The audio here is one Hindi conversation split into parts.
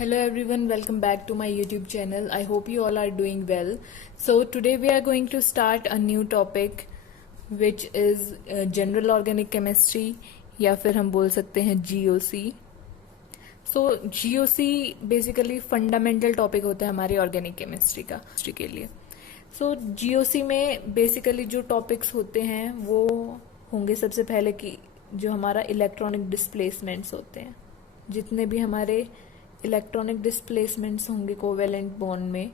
Hello everyone, welcome back to my YouTube channel. I hope you all are doing well. So today we are going to start a new topic which is general organic chemistry या फिर हम बोल सकते हैं GOC. So GOC basically fundamental topic होता है हमारी ऑर्गेनिक केमिस्ट्री के लिए. So GOC में बेसिकली जो टॉपिक्स होते हैं वो होंगे सबसे पहले कि जो हमारा इलेक्ट्रॉनिक डिस्प्लेसमेंट्स होते हैं, जितने भी हमारे इलेक्ट्रॉनिक डिस्प्लेसमेंट्स होंगे कोवेलेंट बॉन्ड में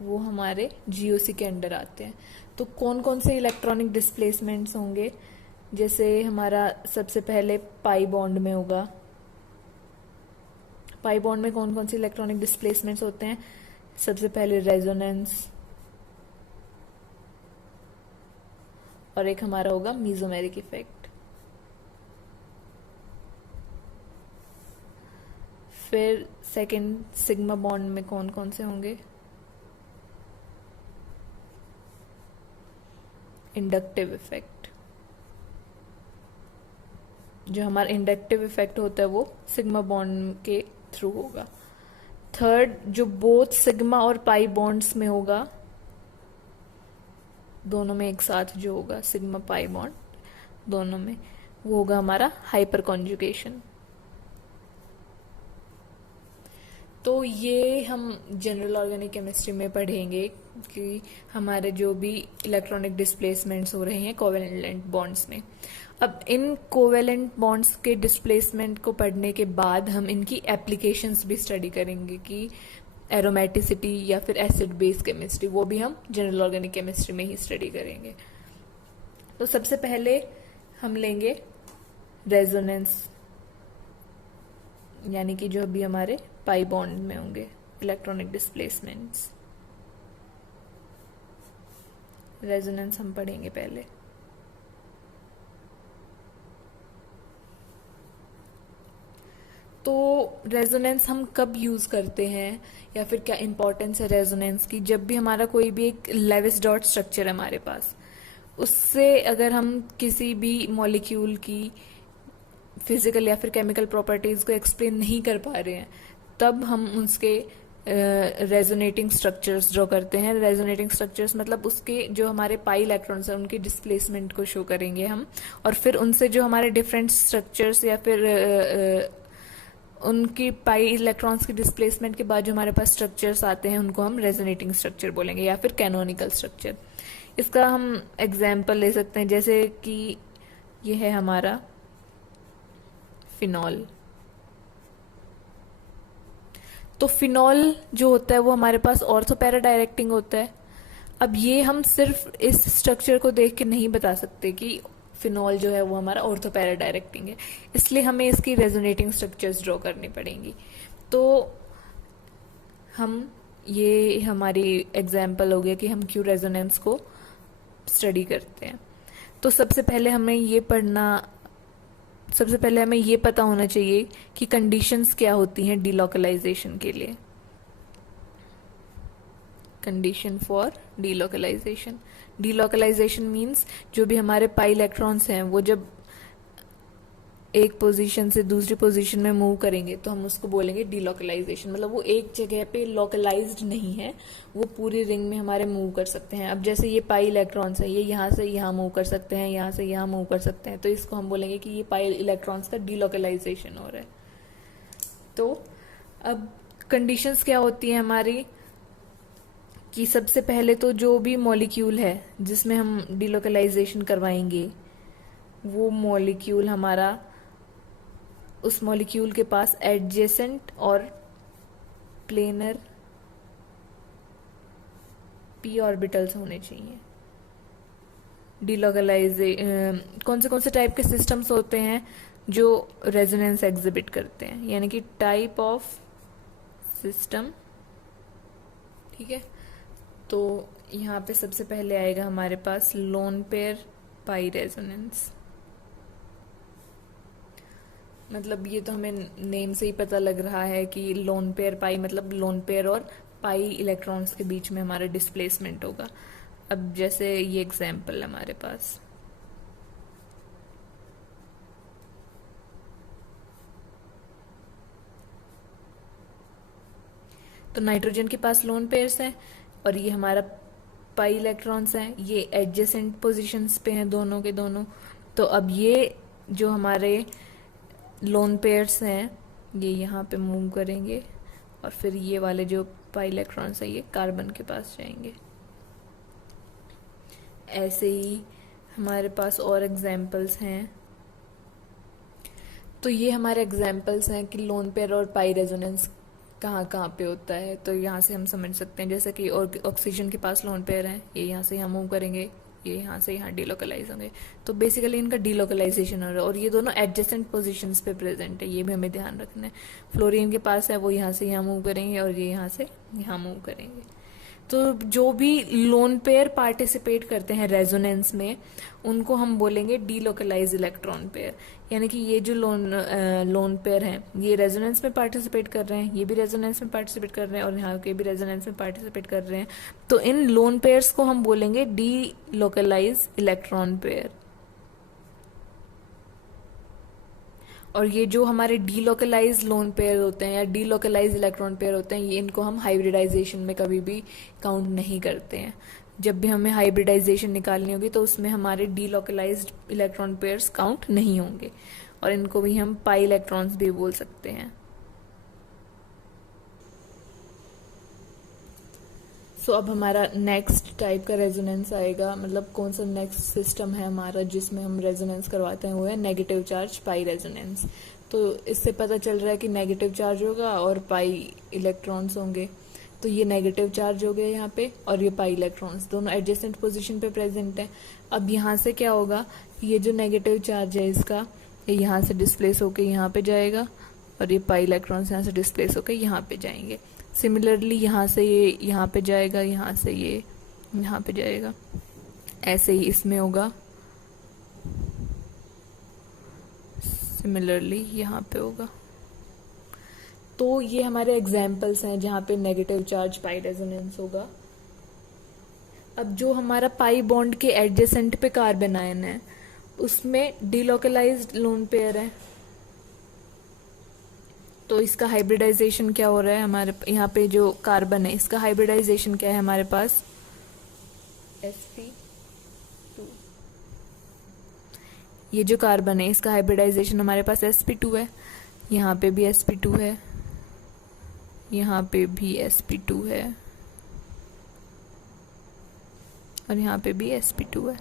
वो हमारे जीओसी के अंडर आते हैं. तो कौन कौन से इलेक्ट्रॉनिक डिस्प्लेसमेंट्स होंगे, जैसे हमारा सबसे पहले पाई बॉन्ड में होगा. पाई बॉन्ड में कौन कौन से इलेक्ट्रॉनिक डिस्प्लेसमेंट्स होते हैं? सबसे पहले रेजोनेंस और एक हमारा होगा मीजोमेरिक इफेक्ट. फिर सेकेंड सिग्मा बॉन्ड में कौन कौन से होंगे? Inductive effect. जो हमारा इंडक्टिव इफेक्ट होता है वो सिग्मा बॉन्ड के थ्रू होगा. थर्ड जो बोथ सिग्मा और पाई बॉन्ड्स में होगा, दोनों में एक साथ जो होगा सिग्मा पाई बॉन्ड दोनों में, वो होगा हमारा हाइपर कॉन्जुगेशन. तो ये हम जनरल ऑर्गेनिक केमिस्ट्री में पढ़ेंगे कि हमारे जो भी इलेक्ट्रॉनिक डिस्प्लेसमेंट्स हो रहे हैं कोवेलेंट बॉन्ड्स में. अब इन कोवेलेंट बॉन्ड्स के डिस्प्लेसमेंट को पढ़ने के बाद हम इनकी एप्लीकेशंस भी स्टडी करेंगे कि एरोमेटिसिटी या फिर एसिड बेस केमिस्ट्री, वो भी हम जनरल ऑर्गेनिक केमिस्ट्री में ही स्टडी करेंगे. तो सबसे पहले हम लेंगे रेजोनेंस, यानी कि जो भी हमारे पाई बॉन्ड में होंगे इलेक्ट्रॉनिक डिस्प्लेसमेंट्स. रेजोनेंस हम पढ़ेंगे पहले. तो रेजोनेंस हम कब यूज करते हैं या फिर क्या इंपॉर्टेंस है रेजोनेंस की? जब भी हमारा कोई भी एक लेविस डॉट स्ट्रक्चर है हमारे पास, उससे अगर हम किसी भी मॉलिक्यूल की फिजिकल या फिर केमिकल प्रॉपर्टीज को एक्सप्लेन नहीं कर पा रहे हैं, तब हम उसके रेजोनेटिंग स्ट्रक्चर्स ड्रॉ करते हैं. रेजोनेटिंग स्ट्रक्चर्स मतलब उसके जो हमारे पाई इलेक्ट्रॉन्स हैं उनकी डिस्प्लेसमेंट को शो करेंगे हम, और फिर उनसे जो हमारे डिफरेंट स्ट्रक्चर्स या फिर उनकी पाई इलेक्ट्रॉन्स की डिस्प्लेसमेंट के बाद जो हमारे पास स्ट्रक्चर्स आते हैं उनको हम रेजोनेटिंग स्ट्रक्चर बोलेंगे या फिर कैनोनिकल स्ट्रक्चर. इसका हम एग्जाम्पल ले सकते हैं, जैसे कि ये है हमारा फिनॉल. तो फिनॉल जो होता है वो हमारे पास ऑर्थो पैरा डायरेक्टिंग होता है. अब ये हम सिर्फ इस स्ट्रक्चर को देख के नहीं बता सकते कि फिनॉल जो है वो हमारा ऑर्थो पैरा डायरेक्टिंग है, इसलिए हमें इसकी रेजोनेटिंग स्ट्रक्चर्स ड्रॉ करनी पड़ेंगी. तो हम ये हमारी एग्जाम्पल हो गया कि हम क्यों रेजोनेंस को स्टडी करते हैं. तो सबसे पहले हमें ये पता होना चाहिए कि कंडीशंस क्या होती हैं डीलोकलाइजेशन के लिए. Condition for delocalisation. Delocalisation means जो भी हमारे पाई इलेक्ट्रॉन्स हैं वो जब एक पोजीशन से दूसरी पोजीशन में मूव करेंगे तो हम उसको बोलेंगे डीलोकलाइजेशन. मतलब वो एक जगह पे लोकलाइज्ड नहीं है, वो पूरी रिंग में हमारे मूव कर सकते हैं. अब जैसे ये पाई इलेक्ट्रॉन्स है, ये यहाँ से यहाँ मूव कर सकते हैं, यहाँ से यहाँ मूव कर सकते हैं, तो इसको हम बोलेंगे कि ये पाई इलेक्ट्रॉन्स का डीलोकलाइजेशन हो रहा है. तो अब कंडीशंस क्या होती है हमारी कि सबसे पहले तो जो भी मॉलिक्यूल है जिसमें हम डीलोकलाइजेशन करवाएंगे, वो मॉलिक्यूल हमारा उस मॉलिक्यूल के पास एडजेसेंट और प्लेनर पी ऑर्बिटल्स होने चाहिए. कौन से टाइप के सिस्टम्स होते हैं जो रेजोनेंस एग्जिबिट करते हैं, यानी कि टाइप ऑफ सिस्टम. ठीक है, तो यहाँ पे सबसे पहले आएगा हमारे पास लोन पेयर पाई रेजोनेंस. मतलब ये तो हमें नेम से ही पता लग रहा है कि लोन पेयर पाई मतलब लोन पेयर और पाई इलेक्ट्रॉन्स के बीच में हमारा डिस्प्लेसमेंट होगा. अब जैसे ये एग्जाम्पल है हमारे पास, तो नाइट्रोजन के पास लोन पेयर्स हैं और ये हमारा पाई इलेक्ट्रॉन्स हैं, ये एडजेसेंट पोजीशंस पे हैं दोनों के दोनों। तो अब ये जो हमारे लोन पेयर्स हैं ये यहाँ पे मूव करेंगे और फिर ये वाले जो पाई इलेक्ट्रॉन्स हैं ये कार्बन के पास जाएंगे। ऐसे ही हमारे पास और एग्जाम्पल्स हैं। तो ये हमारे एग्जाम्पल्स हैं कि लोन पेयर और पाई रेजोनेंस कहाँ कहाँ पे होता है। तो यहाँ से हम समझ सकते हैं, जैसे कि ऑक्सीजन के पास लोन पेयर हैं, ये यहाँ से यहाँ मूव करेंगे, ये यहाँ से यहाँ डीलोकलाइज होंगे। तो बेसिकली इनका डीलोकलाइजेशन हो रहा है और ये दोनों एडजेसेंट पोजीशंस पे प्रेजेंट है, ये भी हमें ध्यान रखना है। फ्लोरीन के पास है वो यहाँ से यहाँ मूव करेंगे और ये यहाँ से यहाँ मूव करेंगे। तो जो भी लोन पेयर पार्टिसिपेट करते हैं रेजोनेंस में उनको हम बोलेंगे डीलोकलाइज इलेक्ट्रॉन पेयर। यानी कि ये जो लोन पेयर हैं ये रेजोनेंस में पार्टिसिपेट कर रहे हैं, ये भी रेजोनेंस में पार्टिसिपेट कर रहे हैं और यहाँ के भी रेजोनेंस में पार्टिसिपेट कर रहे हैं। तो इन लोन पेयर्स को हम बोलेंगे डीलोकलाइज इलेक्ट्रॉन पेयर। और ये जो हमारे डीलोकलाइज लोन पेयर होते हैं या डीलोकलाइज इलेक्ट्रॉन पेयर होते हैं, ये इनको हम हाइब्रिडाइजेशन में कभी भी काउंट नहीं करते हैं। जब भी हमें हाइब्रिडाइजेशन निकालनी होगी तो उसमें हमारे डीलोकलाइज्ड इलेक्ट्रॉन पेयर्स काउंट नहीं होंगे और इनको भी हम पाई इलेक्ट्रॉन्स भी बोल सकते हैं। सो अब हमारा नेक्स्ट टाइप का रेजोनेंस आएगा, मतलब कौन सा नेक्स्ट सिस्टम है हमारा जिसमें हम रेजोनेंस करवाते हैं, वो है नेगेटिव चार्ज पाई रेजोनेंस। तो इससे पता चल रहा है कि नेगेटिव चार्ज होगा और पाई इलेक्ट्रॉन्स होंगे। तो ये नेगेटिव चार्ज हो गया यहाँ पे और ये पाई इलेक्ट्रॉन्स दोनों एडजेसेंट पोजीशन पे प्रेजेंट है। अब यहाँ से क्या होगा, ये जो नेगेटिव चार्ज है इसका ये यहाँ से डिस्प्लेस होकर यहाँ पे जाएगा और ये पाई इलेक्ट्रॉन्स यहाँ से डिस्प्लेस होकर यहाँ पे जाएंगे। सिमिलरली यहाँ से ये यहाँ पे जाएगा, यहाँ से ये यहाँ पे जाएगा, ऐसे ही इसमें होगा। सिमिलरली यहाँ पे होगा। तो ये हमारे एग्जाम्पल्स हैं जहाँ पे नेगेटिव चार्ज पाई रेजोनेंस होगा। अब जो हमारा पाई बॉन्ड के एडजेसेंट पे कार्बन आयन है उसमें डीलोकलाइज्ड लोन पेयर है। तो इसका हाइब्रिडाइजेशन क्या हो रहा है, हमारे यहाँ पे जो कार्बन है इसका हाइब्रिडाइजेशन क्या है हमारे पास sp2। ये जो कार्बन है इसका हाइब्रिडाइजेशन हमारे पास sp2 है। यहाँ पे भी sp2 है, यहाँ पे भी sp2 है और यहाँ पे भी sp2 है।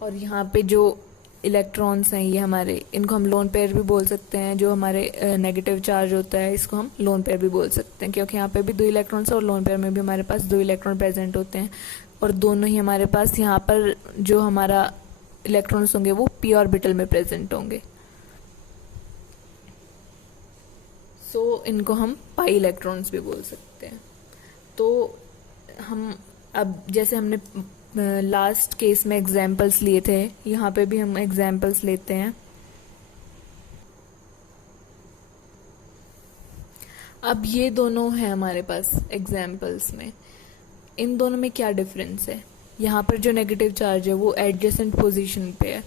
और यहाँ पे जो इलेक्ट्रॉन्स हैं ये हमारे, इनको हम लोन पेयर भी बोल सकते हैं। जो हमारे नेगेटिव चार्ज होता है इसको हम लोन पेयर भी बोल सकते हैं, क्योंकि यहाँ पे भी 2 इलेक्ट्रॉन्स और लोन पेयर में भी हमारे पास 2 इलेक्ट्रॉन प्रेजेंट होते हैं और दोनों ही हमारे पास यहाँ पर जो हमारा इलेक्ट्रॉन्स होंगे वो पी ऑर्बिटल में प्रेजेंट होंगे। सो इनको हम पाई इलेक्ट्रॉन्स भी बोल सकते हैं। तो हम अब जैसे हमने लास्ट केस में एग्जाम्पल्स लिए थे, यहाँ पे भी हम एग्जाम्पल्स लेते हैं। अब ये दोनों हैं हमारे पास एग्जाम्पल्स में, इन दोनों में क्या डिफरेंस है। यहाँ पर जो नेगेटिव चार्ज है वो एडजेसेंट पोजीशन पे है,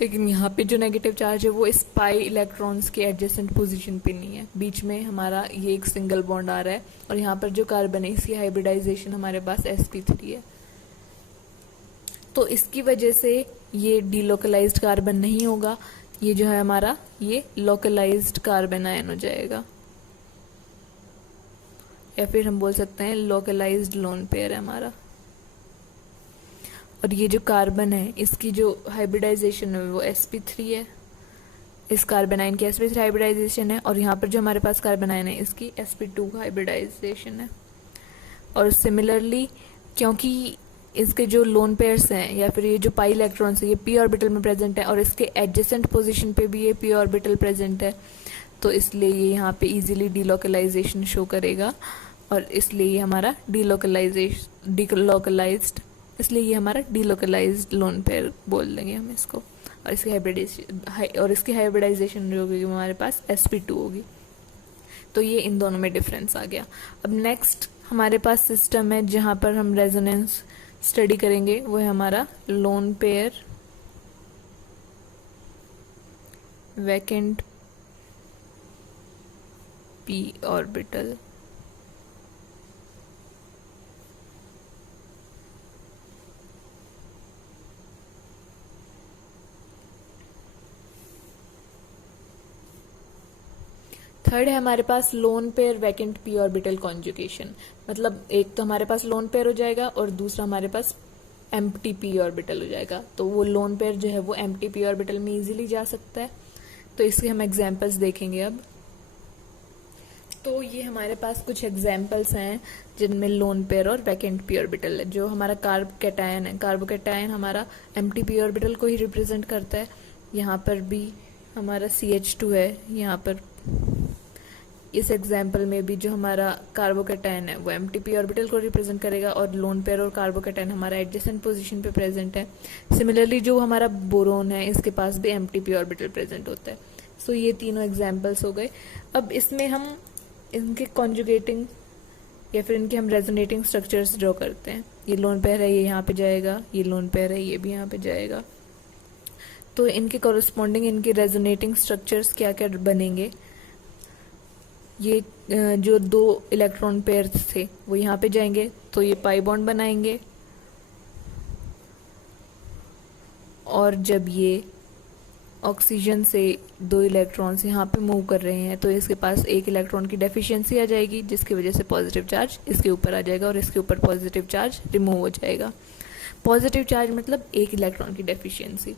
लेकिन यहाँ पे जो नेगेटिव चार्ज है वो इस पाई इलेक्ट्रॉन्स के एडजेसेंट पोजीशन पे नहीं है। बीच में हमारा ये एक सिंगल बॉन्ड आ रहा है और यहाँ पर जो कार्बन है इसकी हाइब्रिडाइजेशन हमारे पास sp3 है। तो इसकी वजह से ये डीलोकलाइज्ड कार्बन नहीं होगा, ये जो है हमारा ये लोकलाइज्ड कार्बन आयन हो जाएगा, या फिर हम बोल सकते हैं लोकलाइज्ड लोन पेयर है हमारा। और ये जो कार्बन है इसकी जो हाइब्रिडाइजेशन है वो sp3 है, इस कार्बन आयन की sp3 हाइब्रिडाइजेशन है और यहाँ पर जो हमारे पास कार्बन आयन है इसकी sp2 हाइब्रिडाइजेशन है। और सिमिलरली क्योंकि इसके जो लोन पेयर्स हैं या फिर ये जो पाई इलेक्ट्रॉन्स है ये पी ऑर्बिटल में प्रेजेंट है और इसके एडजेसेंट पोजीशन पे भी ये पी ऑर्बिटल प्रेजेंट है, तो इसलिए ये यहाँ पे इजीली डीलोकलाइजेशन शो करेगा और इसलिए ये हमारा डीलोकलाइज्ड, इसलिए ये हमारा डीलोकलाइज्ड लोन पेयर बोल देंगे हम इसको। और इसकी हाइब्रिडाइजेशन जो होगी हमारे पास sp2 होगी। तो ये इन दोनों में डिफरेंस आ गया। अब नेक्स्ट हमारे पास सिस्टम है जहाँ पर हम रेजोनेंस स्टडी करेंगे, वो है हमारा lone pair vacant p orbital. Third है हमारे पास lone pair vacant p orbital conjugation. मतलब एक तो हमारे पास लोन पेयर हो जाएगा और दूसरा हमारे पास एम्प्टी पी ऑर्बिटल हो जाएगा। तो वो लोन पेयर जो है वो एम्प्टी पी ऑर्बिटल में इजीली जा सकता है। तो इसके हम एग्जांपल्स देखेंगे अब। तो ये हमारे पास कुछ एग्जांपल्स हैं जिनमें लोन पेयर और वैकेंट पी ऑर्बिटल है। जो हमारा कार्ब कैटायन है, कार्बोकैटायन हमारा एम्प्टी पी ऑर्बिटल को ही रिप्रेजेंट करता है। यहाँ पर भी हमारा CH2 है। यहाँ पर इस एग्जाम्पल में भी जो हमारा कार्बोकैटायन है वो एम्प्टी पी ऑर्बिटल को रिप्रेजेंट करेगा और लोन पेयर और कार्बोकैटायन हमारा एडजेसेंट पोजीशन पे प्रेजेंट है। सिमिलरली जो हमारा बोरोन है इसके पास भी एम्प्टी पी ऑर्बिटल प्रेजेंट होता है। सो ये तीनों एग्जाम्पल्स हो गए। अब इसमें हम इनके कॉन्जुगेटिंग या फिर इनके हम रेजोनेटिंग स्ट्रक्चर्स ड्रॉ करते हैं। ये लोन पेयर है, ये यहाँ पे जाएगा, ये लोन पेयर है, ये भी यहाँ पे जाएगा। तो इनके कॉरस्पॉन्डिंग इनके रेजोनेटिंग स्ट्रक्चर्स क्या क्या बनेंगे। ये जो दो इलेक्ट्रॉन पेयर्स थे वो यहाँ पे जाएंगे तो ये पाई बॉन्ड बनाएंगे। और जब ये ऑक्सीजन से दो इलेक्ट्रॉन्स यहाँ पे मूव कर रहे हैं तो इसके पास एक इलेक्ट्रॉन की डेफिशिएंसी आ जाएगी, जिसकी वजह से पॉजिटिव चार्ज इसके ऊपर आ जाएगा और इसके ऊपर पॉजिटिव चार्ज रिमूव हो जाएगा। पॉजिटिव चार्ज मतलब एक इलेक्ट्रॉन की डेफिशिएंसी।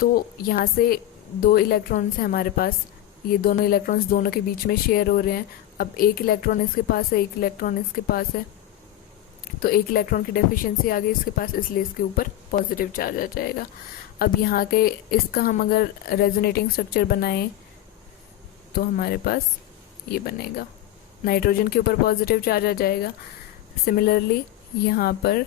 तो यहाँ से दो इलेक्ट्रॉन्स हैं हमारे पास, ये दोनों इलेक्ट्रॉन्स दोनों के बीच में शेयर हो रहे हैं। अब एक इलेक्ट्रॉन इसके पास है, एक इलेक्ट्रॉन इसके पास है, तो एक इलेक्ट्रॉन की डेफिशिएंसी आ गई इसके पास, इसलिए इसके ऊपर पॉजिटिव चार्ज आ जाएगा। अब यहाँ के इसका हम अगर रेजोनेटिंग स्ट्रक्चर बनाएं तो हमारे पास ये बनेगा, नाइट्रोजन के ऊपर पॉजिटिव चार्ज आ जाएगा। सिमिलरली यहाँ पर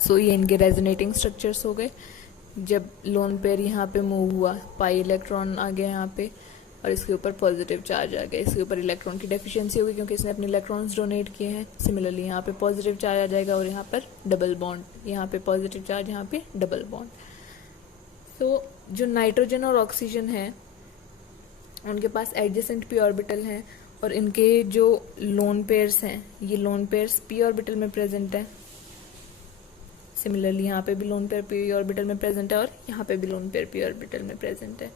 सो ये इनके रेजोनेटिंग स्ट्रक्चर्स हो गए। जब लोन पेयर यहाँ पे मूव हुआ, पाई इलेक्ट्रॉन आ गया यहाँ पे और इसके ऊपर पॉजिटिव चार्ज आ गया। इसके ऊपर इलेक्ट्रॉन की डेफिशिएंसी होगी क्योंकि इसने अपने इलेक्ट्रॉन्स डोनेट किए हैं। सिमिलरली यहाँ पे पॉजिटिव चार्ज आ जाएगा और यहाँ पर डबल बॉन्ड, यहाँ पे पॉजिटिव चार्ज, यहाँ पे डबल बॉन्ड। तो जो नाइट्रोजन और ऑक्सीजन है उनके पास एडजेसेंट पी ऑर्बिटल हैं और इनके जो लोन पेयर्स हैं ये लोन पेयर्स पी ऑर्बिटल में प्रेजेंट है। सिमिलरली यहाँ पे भी लोन पेयर पी ऑर्बिटल में प्रेजेंट है और यहाँ पे भी लोन पेयर पी ऑर्बिटल में प्रेजेंट है।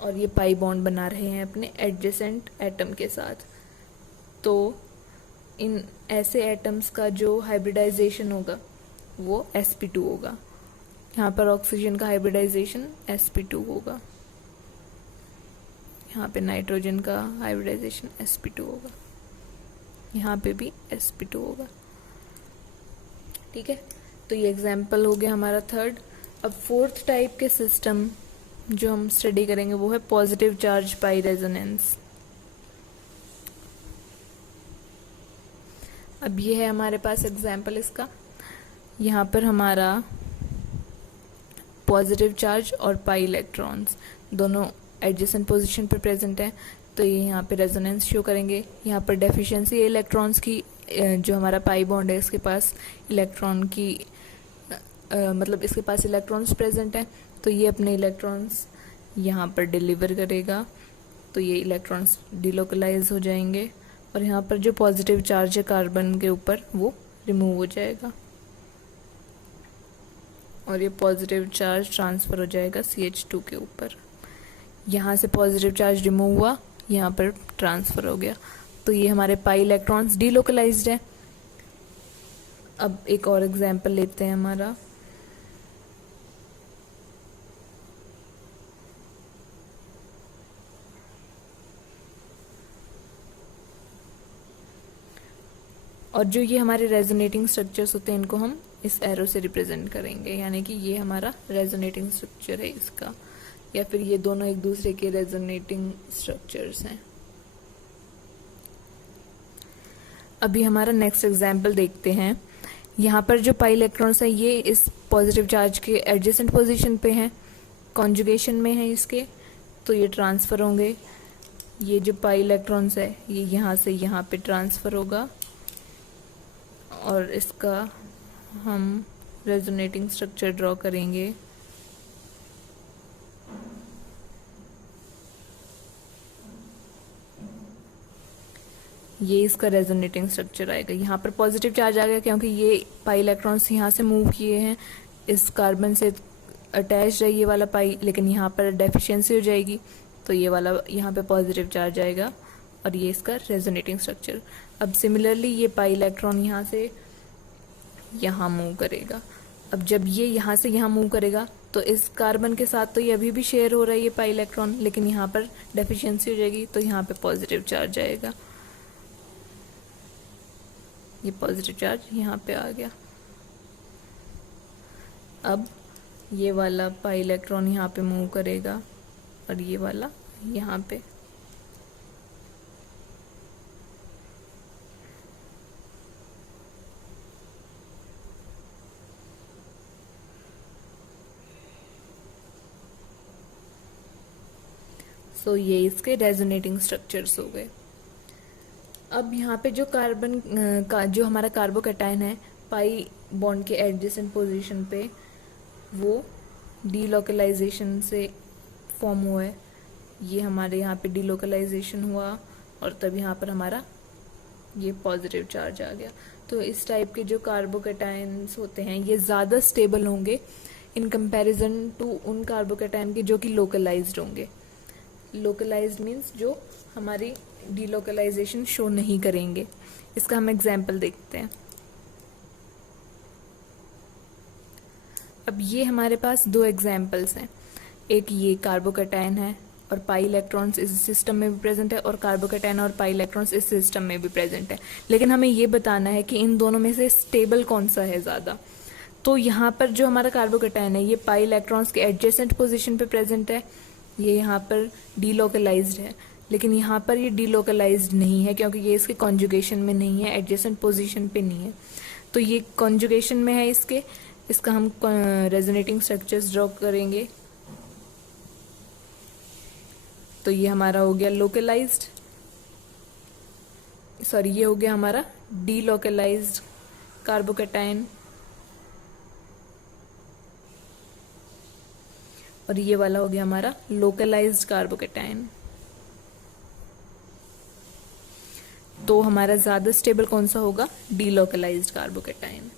और ये पाई बॉन्ड बना रहे हैं अपने एडजेसेंट एटम के साथ। तो इन ऐसे एटम्स का जो हाइब्रिडाइजेशन होगा वो sp2 होगा। यहाँ पर ऑक्सीजन का हाइब्रिडाइजेशन sp2 होगा, यहाँ पे नाइट्रोजन का हाइब्रिडाइजेशन sp2 होगा, यहाँ पे भी sp2 होगा। ठीक है, तो ये एग्जाम्पल हो गया हमारा थर्ड। अब फोर्थ टाइप के सिस्टम जो हम स्टडी करेंगे वो है पॉजिटिव चार्ज पाई रेजोनेंस। अब ये है हमारे पास एग्जाम्पल इसका। यहाँ पर हमारा पॉजिटिव चार्ज और पाई इलेक्ट्रॉन्स दोनों एडजेसेंट पोजीशन पर प्रेजेंट है। तो ये यहाँ पे रेजोनेंस शो करेंगे। यहाँ पर डेफिशिएंसी इलेक्ट्रॉन्स की, जो हमारा पाई बॉन्ड है इसके पास इलेक्ट्रॉन की मतलब इसके पास इलेक्ट्रॉन्स प्रेजेंट हैं तो ये अपने इलेक्ट्रॉन्स यहाँ पर डिलीवर करेगा। तो ये इलेक्ट्रॉन्स डिलोकलाइज हो जाएंगे और यहाँ पर जो पॉजिटिव चार्ज है कार्बन के ऊपर वो रिमूव हो जाएगा और ये पॉजिटिव चार्ज ट्रांसफ़र हो जाएगा CH2 के ऊपर। यहाँ से पॉजिटिव चार्ज रिमूव हुआ, यहाँ पर ट्रांसफ़र हो गया। तो ये हमारे पाई इलेक्ट्रॉन्स डिलोकलाइज्ड है। अब एक और एग्जांपल लेते हैं हमारा। और जो ये हमारे रेजोनेटिंग स्ट्रक्चर्स होते हैं इनको हम इस एरो से रिप्रेजेंट करेंगे, यानी कि ये हमारा रेजोनेटिंग स्ट्रक्चर है इसका, या फिर ये दोनों एक दूसरे के रेजोनेटिंग स्ट्रक्चर्स हैं। अभी हमारा नेक्स्ट एग्जाम्पल देखते हैं। यहाँ पर जो पाई इलेक्ट्रॉन्स हैं ये इस पॉजिटिव चार्ज के एडजेसेंट पोजीशन पे हैं, कॉन्जुगेशन में है इसके, तो ये ट्रांसफ़र होंगे ये जो पाई इलेक्ट्रॉन्स है ये यहाँ से यहाँ पे ट्रांसफ़र होगा और इसका हम रेजोनेटिंग स्ट्रक्चर ड्रॉ करेंगे। ये इसका रेजोनेटिंग स्ट्रक्चर आएगा। यहाँ पर पॉजिटिव चार्ज आ गया क्योंकि ये पाई इलेक्ट्रॉन्स यहाँ से मूव किए हैं, इस कार्बन से अटैच है ये वाला पाई, लेकिन यहाँ पर डेफिशिएंसी हो जाएगी तो ये वाला यहाँ पे पॉजिटिव चार्ज आएगा और ये इसका रेजोनेटिंग स्ट्रक्चर। अब सिमिलरली ये पाई इलेक्ट्रॉन यहाँ से यहाँ मूव करेगा। अब जब ये यहाँ से यहाँ मूव करेगा तो इस कार्बन के साथ तो ये अभी भी शेयर हो रहा है ये पाई इलेक्ट्रॉन, लेकिन यहाँ पर डेफिशिएंसी हो जाएगी तो यहाँ पे पॉजिटिव चार्ज आएगा। ये पॉजिटिव चार्ज यहाँ पे आ गया। अब ये वाला पाई इलेक्ट्रॉन यहाँ पे मूव करेगा और ये वाला यहाँ पे। सो ये इसके रेजोनेटिंग स्ट्रक्चर्स हो गए। अब यहाँ पे जो कार्बन का जो हमारा कार्बोकैटायन है पाई बॉन्ड के एडजेसेंट पोजीशन पे, वो डीलोकलाइजेशन से फॉर्म हुआ है। ये हमारे यहाँ पे डीलोकलाइजेशन हुआ और तब यहाँ पर हमारा ये पॉजिटिव चार्ज आ गया। तो इस टाइप के जो कार्बोकैटायन्स होते हैं ये ज़्यादा स्टेबल होंगे इन कंपैरिजन टू उन कार्बोकैटायन के जो कि लोकलाइज्ड होंगे। लोकलाइज्ड मीन्स जो हमारी डीलोकलाइजेशन शो नहीं करेंगे। इसका हम एग्जाम्पल देखते हैं। अब ये हमारे पास दो एग्जाम्पल्स हैं, एक ये कार्बोकैटायन है और पाई इलेक्ट्रॉन्स इस सिस्टम में भी प्रेजेंट है और कार्बोकैटायन और पाई इलेक्ट्रॉन्स इस सिस्टम में भी प्रेजेंट है, लेकिन हमें ये बताना है कि इन दोनों में से स्टेबल कौन सा है ज़्यादा। तो यहाँ पर जो हमारा कार्बोकैटायन है ये पाई इलेक्ट्रॉन्स के एडजेसेंट पोजिशन पे प्रेजेंट है, ये यहाँ पर डीलोकलाइज्ड है, लेकिन यहाँ पर ये डीलोकलाइज्ड नहीं है क्योंकि ये इसके कॉन्जुगेशन में नहीं है, एडजेसेंट पोजीशन पे नहीं है। तो ये कॉन्जुगेशन में है इसका हम रेजोनेटिंग स्ट्रक्चर्स ड्रॉ करेंगे। तो ये हमारा हो गया लोकलाइज्ड, सॉरी ये हो गया हमारा डीलोकलाइज्ड कार्बोकैटायन और ये वाला हो गया हमारा लोकलाइज्ड कार्बोकैटायन। तो हमारा ज्यादा स्टेबल कौन सा होगा? Delocalised carbocation.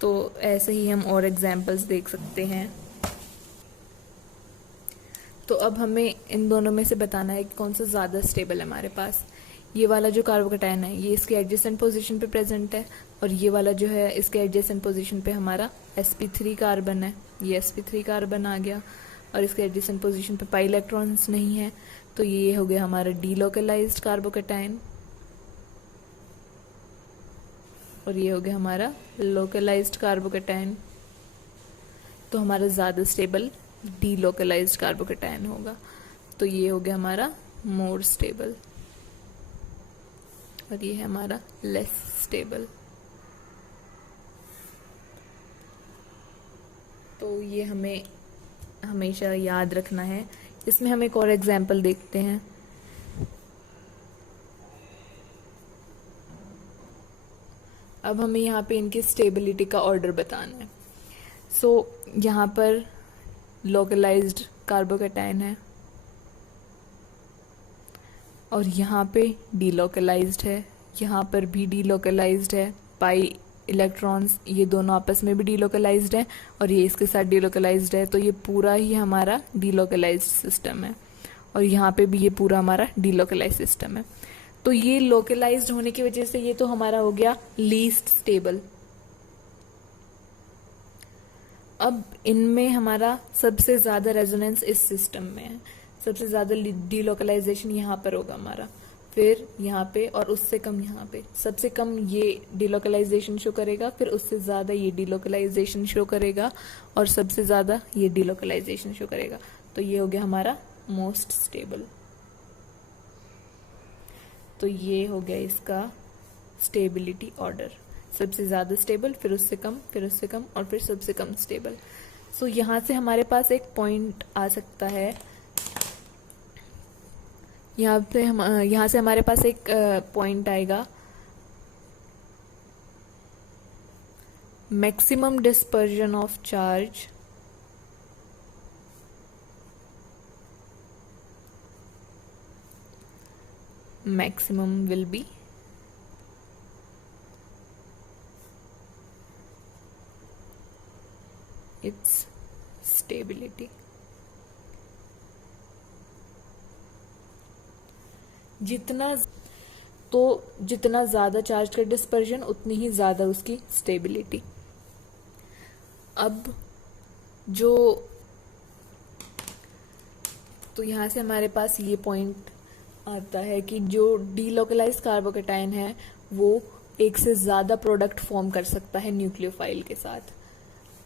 तो ऐसे ही हम और एग्जांपल्स देख सकते हैं। तो अब हमें इन दोनों में से बताना है कि कौन सा ज्यादा स्टेबल है हमारे पास। ये वाला जो कार्बोकैटायन है ये इसके एडजेसेंट पोजीशन पे प्रेजेंट है और ये वाला जो है इसके एडजेसेंट पोजीशन पे हमारा sp3 कार्बन है। ये sp3 कार्बन आ गया और इसके एडजेसेंट पोजीशन पे पाई इलेक्ट्रॉन्स नहीं है, तो ये हो गया हमारा डीलोकलाइज्ड कार्बोकैटायन और ये हो गया हमारा लोकलाइज्ड कार्बोकैटायन। तो हमारा ज़्यादा स्टेबल डीलोकलाइज्ड कार्बोकैटायन होगा। तो ये हो गया हमारा मोर स्टेबल और ये है हमारा लेस स्टेबल। तो ये हमें हमेशा याद रखना है। इसमें हम एक और एग्जाम्पल देखते हैं। अब हमें यहाँ पे इनकी स्टेबिलिटी का ऑर्डर बताना है। सो यहाँ पर लोकलाइज्ड कार्बोकैटायन है और यहाँ पे डीलोकलाइज्ड है, यहाँ पर भी डीलोकलाइज्ड है। पाई इलेक्ट्रॉन्स ये दोनों आपस में भी डीलोकलाइज्ड है और ये इसके साथ डीलोकलाइज्ड है। तो ये पूरा ही हमारा डीलोकलाइज्ड सिस्टम है और यहाँ पे भी ये पूरा हमारा डीलोकलाइज्ड सिस्टम है। तो ये लोकलाइज्ड होने की वजह से ये तो हमारा हो गया लीस्ट स्टेबल। अब इनमें हमारा सबसे ज्यादा रेजोनेंस इस सिस्टम में है, सबसे ज्यादा डीलोकलाइजेशन यहाँ पर होगा हमारा, फिर यहाँ पे और उससे कम यहाँ पे। सबसे कम ये डीलोकलाइजेशन शो करेगा, फिर उससे ज्यादा ये डीलोकलाइजेशन शो करेगा और सबसे ज्यादा ये डीलोकलाइजेशन शो करेगा। तो ये हो गया हमारा मोस्ट स्टेबल। तो ये हो गया इसका स्टेबिलिटी ऑर्डर, सबसे ज्यादा स्टेबल, फिर उससे कम, फिर उससे कम और फिर सबसे कम स्टेबल। सो यहाँ से हमारे पास एक पॉइंट आ सकता है यहाँ पे हम यहाँ से हमारे पास एक पॉइंट आएगा, maximum dispersion of charge maximum will be its stability। जितना ज्यादा चार्ज का डिस्पर्जन उतनी ही ज्यादा उसकी स्टेबिलिटी। अब जो तो यहाँ से हमारे पास ये पॉइंट आता है कि जो डीलोकलाइज कार्बोकेटाइन है वो एक से ज्यादा प्रोडक्ट फॉर्म कर सकता है न्यूक्लियोफाइल के साथ।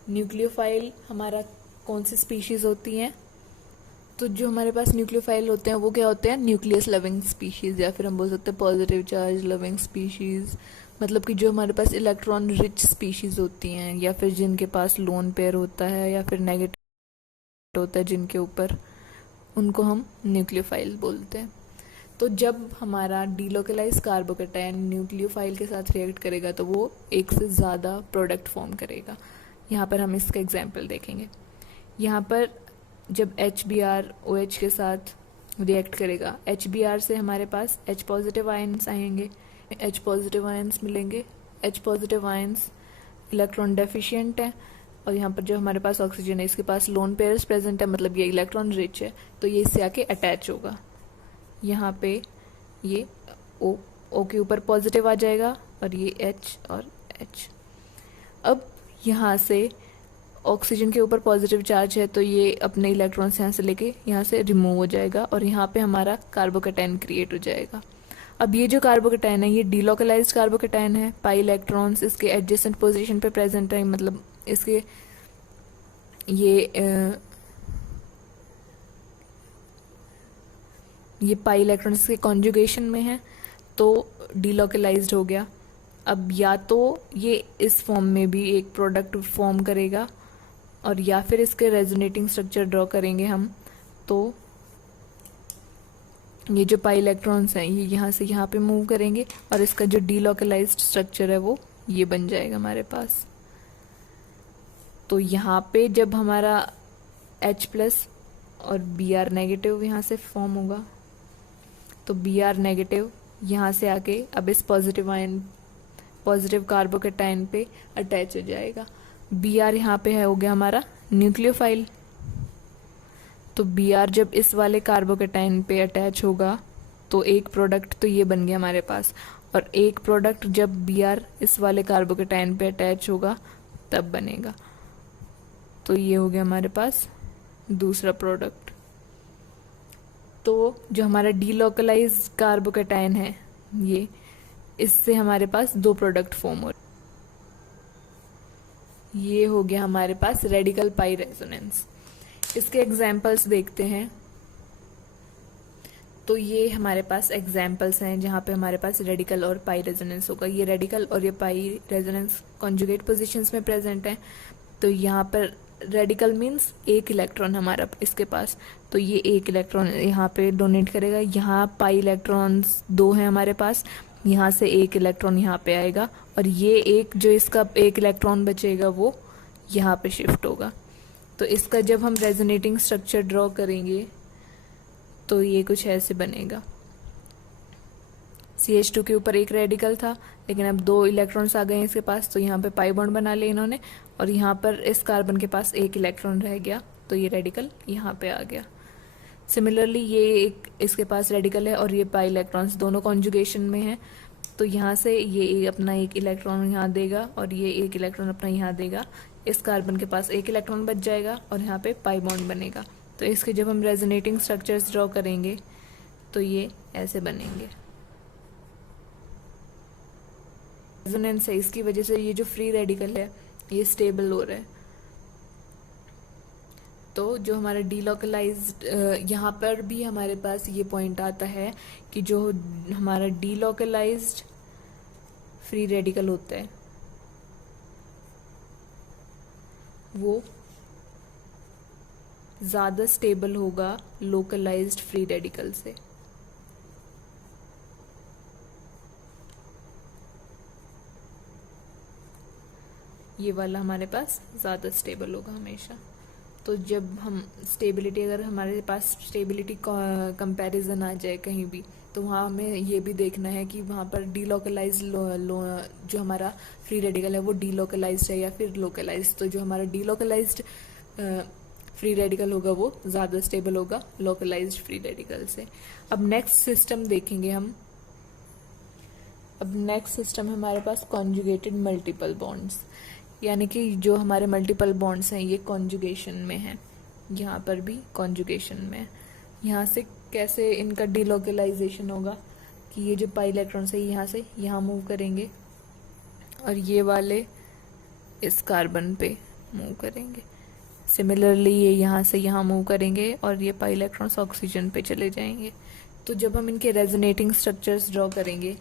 न्यूक्लियोफाइल हमारा कौन सी स्पीशीज होती हैं? तो जो हमारे पास न्यूक्लियोफाइल होते हैं वो क्या होते हैं? न्यूक्लियस लविंग स्पीशीज, या फिर हम बोल सकते हैं पॉजिटिव चार्ज लविंग स्पीशीज। मतलब कि जो हमारे पास इलेक्ट्रॉन रिच स्पीशीज होती हैं, या फिर जिनके पास लोन पेयर होता है, या फिर नेगेटिव होता है जिनके ऊपर, उनको हम न्यूक्लियोफाइल बोलते हैं। तो जब हमारा डीलोकलाइज कार्बोकेटाइन न्यूक्लियोफाइल के साथ रिएक्ट करेगा तो वो एक से ज़्यादा प्रोडक्ट फॉर्म करेगा। यहाँ पर हम इसका एग्जाम्पल देखेंगे। यहाँ पर जब HBr OH के साथ रिएक्ट करेगा, HBr से हमारे पास H पॉजिटिव आयंस आएंगे, H पॉजिटिव आयंस मिलेंगे। H positive ions electron deficient है, और यहाँ पर जो हमारे पास ऑक्सीजन है इसके पास लोन पेयर्स प्रेजेंट है, मतलब ये इलेक्ट्रॉन रिच है, तो ये इससे आके अटैच होगा। यहाँ पे ये O के ऊपर पॉजिटिव आ जाएगा, और ये H और H। अब यहाँ से ऑक्सीजन के ऊपर पॉजिटिव चार्ज है, तो ये अपने इलेक्ट्रॉन्स यहाँ से लेके यहाँ से रिमूव हो जाएगा, और यहाँ पे हमारा कार्बोकेटाइन क्रिएट हो जाएगा। अब ये जो कार्बोकेटाइन है ये डीलोकलाइज्ड कार्बोकेटाइन है। पाई इलेक्ट्रॉन्स इसके एडजेसेंट पोजीशन पे प्रेजेंट है, मतलब इसके ये पाई इलेक्ट्रॉन्स इसके कॉन्जुगेशन में है, तो डीलोकलाइज्ड हो गया। अब या तो ये इस फॉर्म में भी एक प्रोडक्ट फॉर्म करेगा, और या फिर इसके रेजोनेटिंग स्ट्रक्चर ड्रॉ करेंगे हम, तो ये जो पाई इलेक्ट्रॉन्स हैं ये यहाँ से यहाँ पे मूव करेंगे, और इसका जो डीलोकलाइज्ड स्ट्रक्चर है वो ये बन जाएगा हमारे पास। तो यहाँ पे जब हमारा H+ और Br नेगेटिव यहाँ से फॉर्म होगा, तो Br नेगेटिव यहाँ से आके अब इस पॉजिटिव कार्बोकेटाइन पे अटैच हो जाएगा। Br यहाँ पे हो गया हमारा न्यूक्लियोफाइल, तो Br जब इस वाले कार्बोकेटाइन पे अटैच होगा तो एक प्रोडक्ट तो ये बन गया हमारे पास, और एक प्रोडक्ट जब Br इस वाले कार्बोकेटाइन पे अटैच होगा तब बनेगा, तो ये हो गया हमारे पास दूसरा प्रोडक्ट। तो जो हमारा डीलोकलाइज कार्बोकेटाइन है ये, इससे हमारे पास दो प्रोडक्ट फॉर्म हो। ये हो गया हमारे पास रेडिकल पाई रेजोनेंस। इसके एग्जाम्पल्स देखते हैं। तो ये हमारे पास एग्जाम्पल्स हैं जहाँ पे हमारे पास रेडिकल और पाई रेजोनेंस होगा। ये रेडिकल और ये पाई रेजोनेंस कॉन्जुगेट पोजीशंस में प्रेजेंट है। तो यहाँ पर रेडिकल मीन्स एक इलेक्ट्रॉन हमारा इसके पास, तो ये एक इलेक्ट्रॉन यहाँ पे डोनेट करेगा। यहाँ पाई इलेक्ट्रॉन्स दो हैं हमारे पास, यहाँ से एक इलेक्ट्रॉन यहाँ पे आएगा, और ये एक जो इसका एक इलेक्ट्रॉन बचेगा वो यहाँ पे शिफ्ट होगा। तो इसका जब हम रेजोनेटिंग स्ट्रक्चर ड्रॉ करेंगे तो ये कुछ ऐसे बनेगा। CH2 के ऊपर एक रेडिकल था, लेकिन अब दो इलेक्ट्रॉन्स आ गए हैं इसके पास, तो यहाँ पे पाई बॉन्ड बना लिया इन्होंने, और यहाँ पर इस कार्बन के पास एक इलेक्ट्रॉन रह गया, तो ये रेडिकल यहाँ पे आ गया। सिमिलरली ये एक इसके पास रेडिकल है और ये पाई इलेक्ट्रॉन्स दोनों कॉन्जुगेशन में है, तो यहाँ से ये अपना एक इलेक्ट्रॉन यहाँ देगा और ये एक इलेक्ट्रॉन अपना यहाँ देगा। इस कार्बन के पास एक इलेक्ट्रॉन बच जाएगा और यहाँ पे पाई बॉन्ड बनेगा। तो इसके जब हम रेजोनेटिंग स्ट्रक्चर्स ड्रॉ करेंगे तो ये ऐसे बनेंगे। रेजोनेंस है, इसकी वजह से ये जो फ्री रेडिकल है ये स्टेबल हो रहा है। तो जो हमारा डीलोकलाइज्ड, यहाँ पर भी हमारे पास ये पॉइंट आता है कि जो हमारा डीलोकलाइज्ड फ्री रेडिकल होता है वो ज़्यादा स्टेबल होगा लोकलाइज्ड फ्री रेडिकल से। ये वाला हमारे पास ज़्यादा स्टेबल होगा हमेशा। तो जब हम स्टेबिलिटी, अगर हमारे पास स्टेबिलिटी कंपैरिजन आ जाए कहीं भी, तो वहाँ हमें ये भी देखना है कि वहाँ पर डीलोकलाइज जो हमारा फ्री रेडिकल है वो डीलोकलाइज्ड है या फिर लोकलाइज्ड। तो जो हमारा डीलोकलाइज्ड फ्री रेडिकल होगा वो ज़्यादा स्टेबल होगा लोकलाइज्ड फ्री रेडिकल से। अब नेक्स्ट सिस्टम देखेंगे हम। अब नेक्स्ट सिस्टम है हमारे पास कॉन्जुगेटेड मल्टीपल बॉन्ड्स, यानी कि जो हमारे मल्टीपल बॉन्ड्स हैं ये कॉन्जुगेशन में हैं, यहाँ पर भी कॉन्जुगेशन में है। यहाँ से कैसे इनका डिलोकलाइजेशन होगा कि ये जो पाई इलेक्ट्रॉन्स है यहाँ से यहाँ मूव करेंगे और ये वाले इस कार्बन पे मूव करेंगे। सिमिलरली ये यहाँ से यहाँ मूव करेंगे और ये पाई इलेक्ट्रॉन्स ऑक्सीजन पे चले जाएंगे। तो जब हम इनके रेजोनेटिंग स्ट्रक्चर्स ड्रॉ करेंगे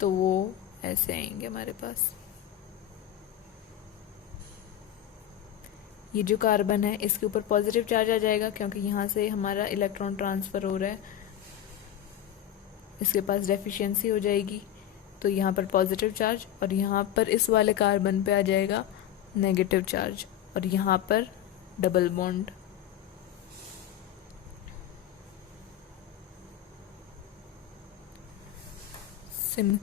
तो वो ऐसे आएंगे हमारे पास। ये जो कार्बन है इसके ऊपर पॉजिटिव चार्ज आ जाएगा क्योंकि यहाँ से हमारा इलेक्ट्रॉन ट्रांसफर हो रहा है, इसके पास डेफिशिएंसी हो जाएगी, तो यहाँ पर पॉजिटिव चार्ज, और यहाँ पर इस वाले कार्बन पे आ जाएगा नेगेटिव चार्ज, और यहाँ पर डबल बॉन्ड। सिम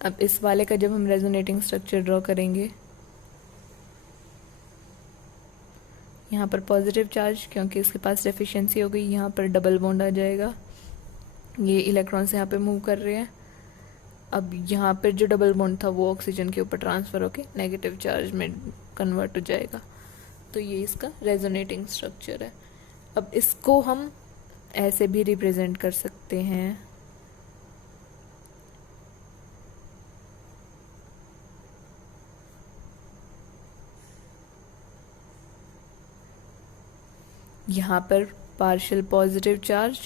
अब इस वाले का जब हम रेजोनेटिंग स्ट्रक्चर ड्रॉ करेंगे, यहाँ पर पॉजिटिव चार्ज क्योंकि इसके पास डेफिशिएंसी हो गई, यहाँ पर डबल बॉन्ड आ जाएगा, ये इलेक्ट्रॉन्स यहाँ पे मूव कर रहे हैं। अब यहाँ पर जो डबल बॉन्ड था वो ऑक्सीजन के ऊपर ट्रांसफर होके नेगेटिव चार्ज में कन्वर्ट हो जाएगा। तो ये इसका रेजोनेटिंग स्ट्रक्चर है। अब इसको हम ऐसे भी रिप्रेजेंट कर सकते हैं, यहाँ पर पार्शियल पॉजिटिव चार्ज,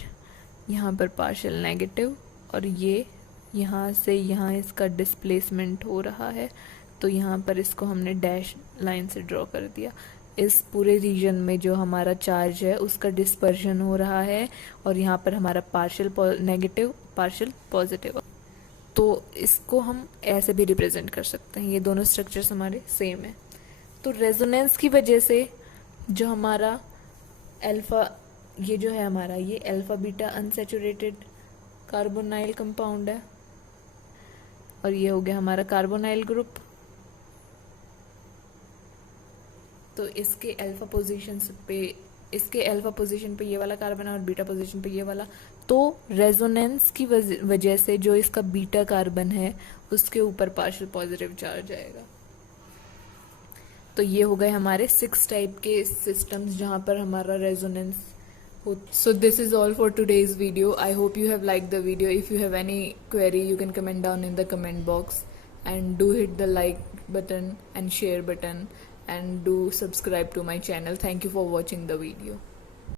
यहाँ पर पार्शियल नेगेटिव, और ये यहाँ से यहाँ इसका डिस्प्लेसमेंट हो रहा है, तो यहाँ पर इसको हमने डैश लाइन से ड्रॉ कर दिया। इस पूरे रीजन में जो हमारा चार्ज है उसका डिस्पर्शन हो रहा है, और यहाँ पर हमारा पार्शियल नेगेटिव पार्शियल पॉजिटिव। तो इसको हम ऐसे भी रिप्रेजेंट कर सकते हैं, ये दोनों स्ट्रक्चर्स हमारे सेम है। तो रेजोनेंस की वजह से जो हमारा अल्फा, ये जो है हमारा ये alpha beta unsaturated carbonyl compound है, और ये हो गया हमारा कार्बोनाइल ग्रुप। तो इसके अल्फा पोजीशन पे ये वाला कार्बन है और बीटा पोजीशन पे ये वाला। तो रेजोनेंस की वजह से जो इसका बीटा कार्बन है उसके ऊपर पार्शियल पॉजिटिव चार्ज आएगा। तो ये हो गए हमारे 6 टाइप के सिस्टम्स जहाँ पर हमारा रेजोनेंस हो। So this is all for today's video. I hope you have liked the video. If you have any query, you can comment down in the comment box, and do hit the like button and share button, and do subscribe to my channel. Thank you for watching the video.